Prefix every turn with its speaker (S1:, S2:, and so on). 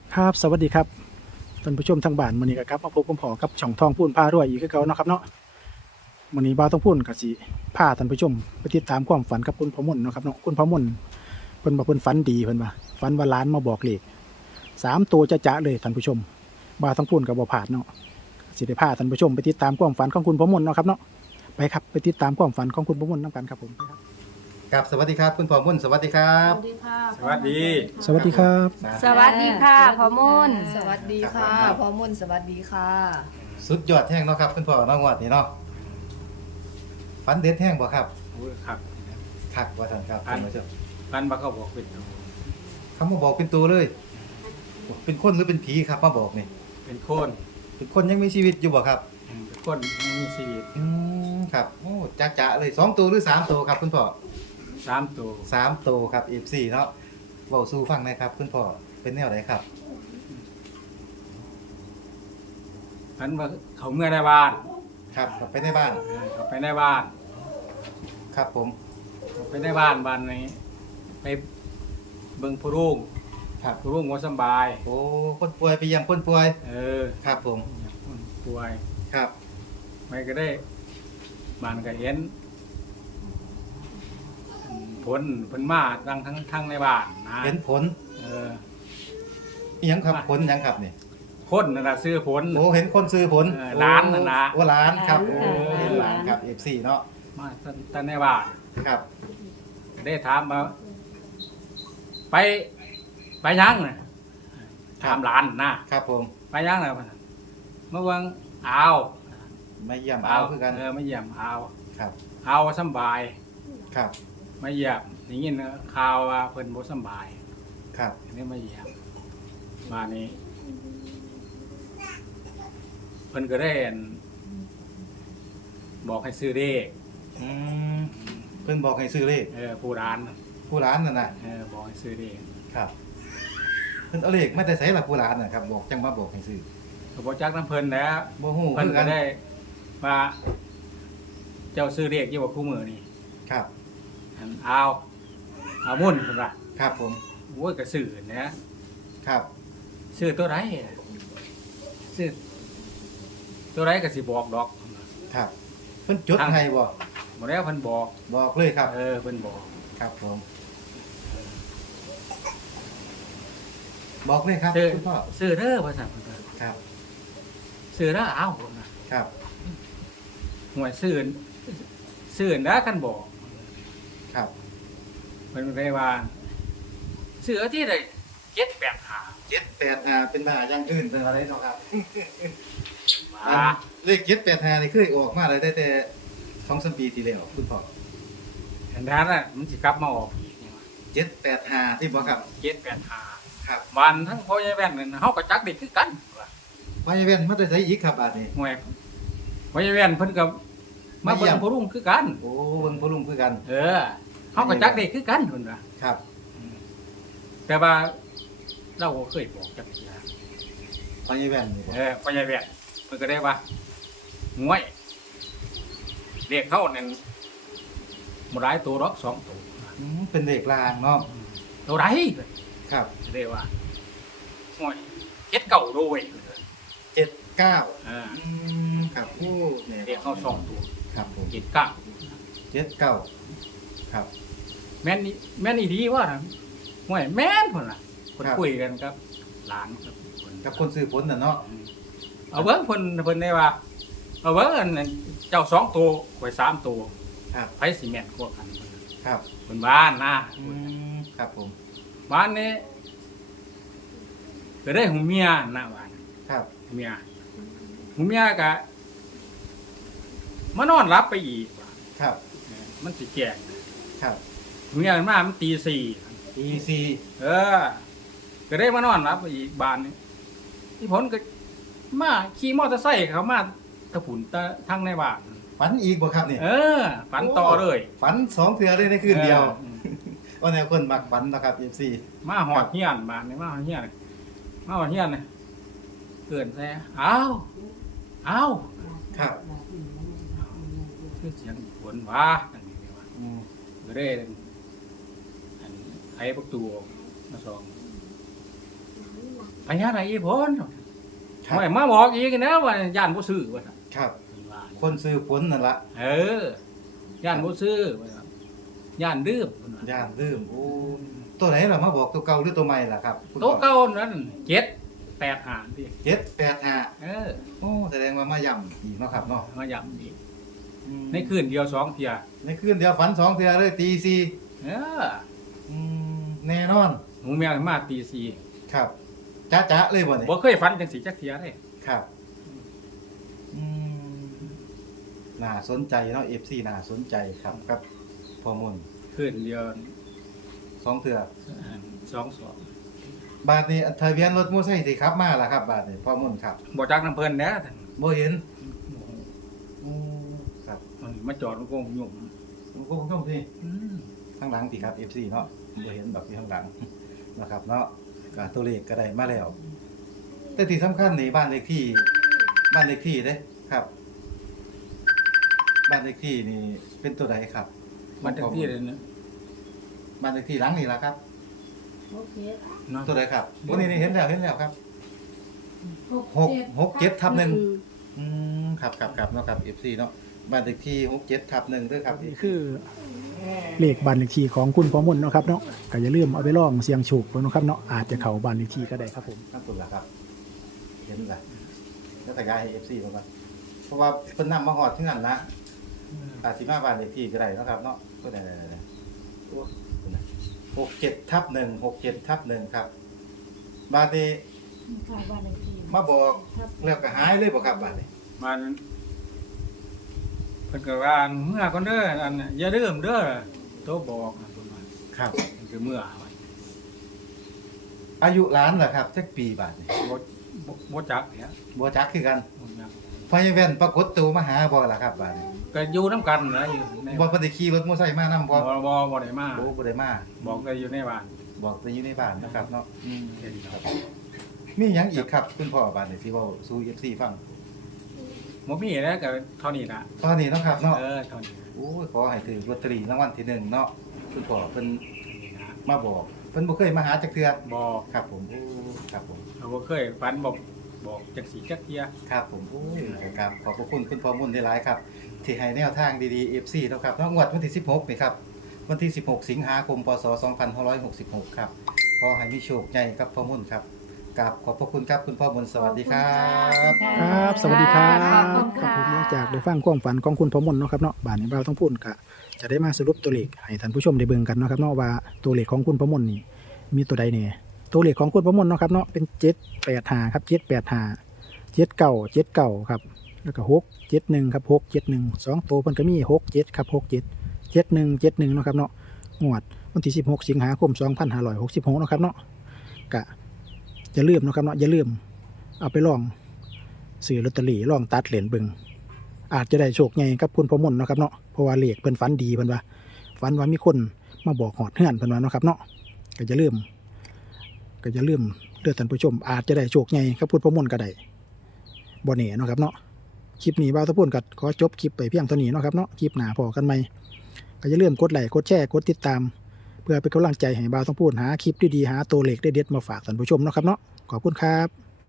S1: ครับสวัสดีครับท่านผู้ชมทางบ้านมื้อนี้ก็ครับมาพบกับพ่อกับช่องทองพูนพารวยอีกคือเก่าเนาะครับเนาะมื้อนี้บ่าวต้องพูนก็สิพาท่านผู้ชมไปติดตามความฝันกับคุณพ่อมนต์เนาะครับเนาะคุณพ่อมนต์เพิ่นบอกเพิ่นฝันดีเพิ่นว่าฝันว่าหลานมาบอกเลข3ตัวจะๆเลยท่านผู้ชมบ่าวต้องพูนก็บ่พลาดเนาะสิได้พาท่านผู้ชมไปติดตามความฝันของคุณพ่อมนต์เนาะครับเนาะไปครับไปติดตามความฝันของคุณพ่อมนต์นํกันครับผมไปครับ
S2: ครับสวัสดีครับคุณพ่อมุ่นสวัสดีครับ
S3: สวัสดีค่ะ
S4: สวัสดี
S1: สวัสดีครับ
S3: สวัสดีค่ะพ่อมุ่น
S5: สวัสดีค่ะพ่อมุ่นสวัสดีค่ะ
S2: สุดยอดแห้งเนาะครับคุณพ่อน้องงวดนี่เนาะฟันเด็ดแห้งบ่ครับ
S4: โอ้ยครับ
S2: คักว่าท่านครับท่านผู้ชม
S4: พันมาเขาบอกเป็น
S2: เขามาบอกเป็นตัวเลย เป็นคนหรือเป็นผีครับมาบอกนี่
S4: เป็นคน
S2: เป็นคนยังมีชีวิตอยู่บ่ครับ
S4: เป็นคนไม่มีชีวิต
S2: ครับโอ้จ๊ะๆเลย2ตัวหรือ3ตัวครับคุณพ่อ
S4: 3 ตัว
S2: 3ตัวครับ F4 เนาะเว้าสู่ฟังหน่อยครับคุณพ่อเป็นแนวไหนครับ
S4: พันมาเขาเมื่อในบ้าน
S2: ครับกลับไปในบ้าน
S4: เขาไปในบ้าน
S2: ครับผม
S4: เขาไปในบ้านบ้านนี้ไปเบิ่งผู้รุ่ง
S2: ครับ
S4: ผู้รุ่งว่าสำบาย
S2: โอ้คนป่วยไปเยี่ยมคนป่วย
S4: เออ
S2: ครับผม
S4: คนป่วย
S2: ครับ
S4: ไม่ก็ได้บ้านก็เห็นผลเพิ่นมาทั้งในบ้านนะ
S2: เห็นผล
S4: เออ
S2: อิหยังครับผลหยังครับนี่
S4: คนนั่นน่ะซื้อผล
S2: โอ้เห็นคนซื้อผล
S4: ร้านนั่นนะ
S2: โอ้ร้านครับ
S3: ร้าน
S2: โอ้เห็นร้านครับ F4 เนาะ
S4: มาตั้งในบ้าน
S2: ครับ
S4: ได้ถามมาไปยังน่ะถามหลานนะครับ
S2: ผม
S4: ไปยังน่ะเมื่อวันเอา
S2: มาเยี่ยมเอาคือกัน
S4: ไม่เยี่ยมเอา
S2: ครับ
S4: เอาสำบาย
S2: ครับ
S4: ไม่เยี่ยมอย่างนี้ข่าวว่าเพิ่นบ่สำบาย
S2: ครับ
S4: อันนี้ไม่เยี่ยมมานี้เพิ่นก็ได้บอกให้ซื้อเลข
S2: อืมเพิ่นบอกให้ซื้อเลข
S4: ผู้ร้าน
S2: ผู้ร้านนั่นน่ะ
S4: บอกให้ซื้อเลข
S2: ครับเพิ่นเอาเลขมาแต่ไสล่ะผู้ร้านน่ะครับบอกจังมาบอกให้ซื้อ
S4: ก็บ่จักน้ำเพิ่นแล้ว
S2: บ่ฮู้
S4: เพิ่น
S2: คือ
S4: ก็
S2: กัน
S4: ได้ว่าเจ้าซื้อเลขอยู่ว่าคู่มือนี่
S2: ครับ
S4: เอามุ่นเพิ่นว่า
S2: ครับผม
S4: โอ้ยก็ซื้อนะครับ ซื้อตัวไหนซื้อตัวไหนก็สิบอกดอก
S2: ครับเพิ่นจดให้บ่
S4: บ่แล้วเพิ่นบอก
S2: บอกเลยครับ
S4: เพิ่นบอก
S2: ครับผมบอกเลยครับ
S4: ซื้อ
S2: คุณพ่อ
S4: ซื้อเด้อว่าซั่นเพิ่นว่า
S2: ครับ
S4: ซื้อเด้อเอาเพิ่นว่า
S2: ครับ
S4: หวยซื้อนะกันบอก
S2: ครับ
S4: เพิ่นได้ว่าซื้อเอาที่ใด785
S2: 785เป็นบ้าอย่างอื่นเป็นอะไรเนาะครับ
S4: มา
S2: เลข785นี่เคยออกมาเลยได้แต่2-3ปีที่แล้วคุณพ่อ
S4: อันนั้นน่ะมันสิกลับมาออกอีกนี่ว่า
S2: 785ที่บ่ครับ
S4: 785
S2: ครับ
S4: บ้านทั้งพ่อใหญ่แว่นนั่นเฮาก็จักได้คือกันว่า
S2: ไปเว้นมาแต่ไสอีกครับบาดนี้
S4: หวยพ่อใหญ่แว่นเพิ่นก็มา
S2: มาเยี่
S4: เบิ่
S2: ย
S4: ง
S2: ม
S4: ผู้รุ่งคือกัน
S2: โอ้เบิ่งพ่อลุงคือกัน
S4: เฮาก็จักได้คือกันเพิ่นว่า
S2: ครับ
S4: แต่ว่าเราก็เคยบอกจักเทื่อ
S2: ไปเว้นนี่บ่
S4: พ่อใหญ่แว่นเพิ่นก็ได้ว่าหวยเรียกเขานั่นบ่หลายตัวหรอก2ตัว
S2: เป็นเลขลางเนาะ
S4: ตัวใด
S2: ครับ
S4: เรียกว่าหวยเจ็ดเก่าด้วย
S2: 79
S4: อ่า
S2: ครับโอ้เนี่ย
S4: เรียกเขา2ตัว
S2: ครับผม
S4: เจ็ดเก้า
S2: 79ครับ
S4: แม่นอีดีว่าน่ะหวยแม่นเพิ่นน่ะเพิ่น
S2: ครับ
S4: คุยกันครับหลานครับเพิ่น
S2: กับคนซื้อผลน่ะเนาะ
S4: เอาเบิ่งเพิ่นได้ว่าเอาเบิ่งอันนั้นเจ้า2ตัวข่อย3ตัว
S2: ครับ
S4: ไผสิแม่นกว่ากันเพิ่นน่ะ
S2: ครับ
S4: เพิ่นบ้านนะ
S2: ครับผม
S4: บ้านนี้ก็ได้หูเมียนะบ้าน
S2: ครับ
S4: หูเมียก็มานอนรับไปอีกว่า
S2: ครับ
S4: มันสิแก่ง
S2: ครับ
S4: หูเมียมันมามันตี4
S2: EC
S4: ก็ได้มานอนรับไปอีกบ้านนี้ที่ผลก็มาขี่มอเตอร์ไซค์เขามาตะผุนตะทั้งในบ้าน
S2: ฝันอีกบ่ครับนี่
S4: ฝันต่อเลย
S2: ฝัน2เทื่อเลยในคืนเดียว
S4: ออ
S2: ว่าแนวคนมักฝันเนาะครับ FC
S4: มาหอดเฮียนบ้านนี่มาหอดเฮียนนี่เกินแซ่อ้าว
S2: ครับ
S4: คือเสียงฝนว่าอันนี้ว่า
S2: อืม
S4: ก็ได้อันไอ้ประตูมาส่องไปพญาไหนอีพน
S2: ครับ
S4: ไม่มาบอกอีกนะว่าย่านบ่ซื้อว่าซั่น
S2: ครับ คนซื้อผลนั่นละ
S4: ย่านบ่ซื้อว่าซั่นย่านดื้อเพิ่นว่า
S2: ย่านลืมโอ้ตัวไหนล่ะมาบอกตัวเก่าหรือตัวใหม่ล่ะครับคุณพ่อ
S4: โต๊ะเก่านั้น785ที่
S2: 785โอ้แสดงว่ามาย่ำอีกเนาะครับเนาะ
S4: มาย้ำอีก
S2: อืม
S4: ในคืนเดียว2เที่ย
S2: ในคืนเดียวฝัน2เทื่อเลยตีสี่
S4: เออ
S2: แน่นอน
S4: หมูแมวมาตีสี่
S2: ครับจ๊ะๆเลยบ่เนี่ย
S4: บ่เคยฝันจังสีจักเทียเลย
S2: ครับอืมน่าสนใจเนาะ FC น่าสนใจครับครับพ่อมุ่น
S4: คืนเดียว
S2: 2เทื่อ
S4: 2
S2: บาทนี้ทะเบียนรถมอเตอร์ไซค์สิครับมาล่ะครับบาทนี้พ่อมุ่นครับ
S4: 2บ่จักน้ำเพิ่นแหน่
S2: บ่เห็นครับ
S4: มันมาจอดมันโกงยุ่ง
S2: ผมก็ต้องสิข้างหลังสิครับ FC เนาะบ่เห็นแบบที่ข้างหลัง นะครับเนาะก็ตัวเลขก็ได้มาแล้ว แต่ที่สำคัญนี่บ้านเลขที่เด้ครับ บ้านเลขที่นี่เป็นตัวใดครับ
S4: มันจังที่เลยนะ
S2: บ้านเลขที่หลังนี่ล่ะครับ
S4: เนาะ
S2: ตัวใดครับโอ้นี่เห็นแล้วครับ667/1ครับเนาะครับ FC เนาะบ้านเลขที่67/1เด้อครับ
S1: นี่คือเลขบ้านเลขที่ของคุณพ่อมนต์เนาะครับเนาะก็อย่าลืมเอาไปลองเสี่ยงโชคเบิ่งเนาะครับเนาะอาจจะเข้าบ้านเลขที่ก็ได้ครับผม
S2: นั่นตุนล่ะครับ เห็นล่ะแล้วแต่ยายให้ FC บ่ครับเพราะว่าเพิ่นนำมาฮอดที่นั่นนะอาจสิมาบ้านเลขที่ก็ได้เนาะครับเนาะก็ได้ๆโอ้67/1ครับบาดนี้มาบอกแล้วก็หายเลยบ่ครับบาดนี้
S4: มันเพิ่นก็ว่าเมื่อก่อนเด้ออันอย่าลืมเด้อโตบอกนะเพิ่นว่า
S2: ครับ
S4: มันคือเมื่อไว้
S2: อายุหลานล่ะครับจักปีบาดนี้
S4: บ่จักเนี่ย
S2: บ่จักคือกัน
S4: บ่จัก
S2: พอยายแว่นปรากฏตัวมาหาบ่ล่ะครับบาดนี้
S4: ก็อยู่นํกันนะอยู่ใน
S2: บ่เพิ่นได้ขี่รถมอเตอร์ไซค์มานำบ่
S4: บ่ได้มา
S2: โอ้บ่ได้มา
S4: บอกได้อยู่ในบ้าน
S2: บอกแต่อยู่ในบ้านนะครับเนาะ
S4: แค่นี้ครับ
S2: มีหยังอีกครับคุณพ่อบาดนี้สิเว้าสู่ FC ฟัง
S4: บ่มีแล้วก็เท่านี้ล่ะ
S2: ตอนนี้เนาะครับเนาะ
S4: เท่านี้
S2: โอ้ยขอให้ถือลอตเตอรี่รางวัลที่1เนาะคุณพ่อเพิ่น
S4: นะ
S2: มาบอกเพิ่นบ่เคยมาหาจักเทื่อ
S4: บอก
S2: ครับผมโอ้ครับผม
S4: เราบ่เคยฝันบอกจังสีจักเทีย
S2: ครับผมโอ้ยครับขอบพระคุณคุณพ่อมุ่นหลายๆครับ ที่ให้แนวทางดีๆ FC เนาะครับเนาะงวดวันที่16นี่ครับวันที่16 สิงหาคมพศ2566ครับขอให้มีโชคใหญ่กับพ่อมุ่นครับกราบขอบพระคุณครับคุณพ่อมุ่นสวัสดีครับ
S1: ครับ สวัสดีครับ
S3: ขอบคุณ
S1: ครับ
S3: ค่ะ
S1: ผมหลังจากได้ฟังความฝันของคุณพ่อมนต์เนาะครับเนาะบ้านนี้เราต้องพูดก็จะได้มาสรุปตัวเลขให้ท่านผู้ชมได้เบิ่งกันเนาะครับเนาะว่าตัวเลขของคุณพ่อมนต์นี่มีตัวใดแน่ตัวเลขของคุณพ่อมนต์เนาะครับเนาะเป็น785ครับ785 79ครับแล้วก็671ครับ671 2ตัวเพิ่นก็มี67ครับ67 71เนาะครับเนาะงวดวันที่16สิงหาคม2566เนาะครับเนาะก็อย่าลืมเนาะครับเนาะอย่าลืมเอาไปลองซื้อลอตเตอรี่ลองตัดเหรียญเบิ่งอาจจะได้โชคใหญ่กับคุณพ่อมนต์เนาะครับเนาะเพราะว่าเลขเพิ่นฝันดีเพิ่นว่าฝันว่ามีคนมาบอกหอดเฮือนเพิ่นว่าเนาะครับเนาะก็อย่าลืมเด้อท่านผู้ชมอาจจะได้โชคใหญ่กับคุณพ่อมนต์ก็ได้บ่แน่เนาะครับเนาะคลิปนี้บ่าวตะพูนก็ขอจบคลิปไปเพียงเท่านี้เนาะครับเนาะคลิปหน้าพอกันใหม่ก็อย่าลืมกดไลค์กดแชร์กดติดตาม เพื่อเป็นกำลังใจให้บ่าวตะพูนหาคลิปดีๆหาตัวเลขเด็ดๆมาฝากท่านผู้ชมเนาะครับเนาะขอบคุณครับ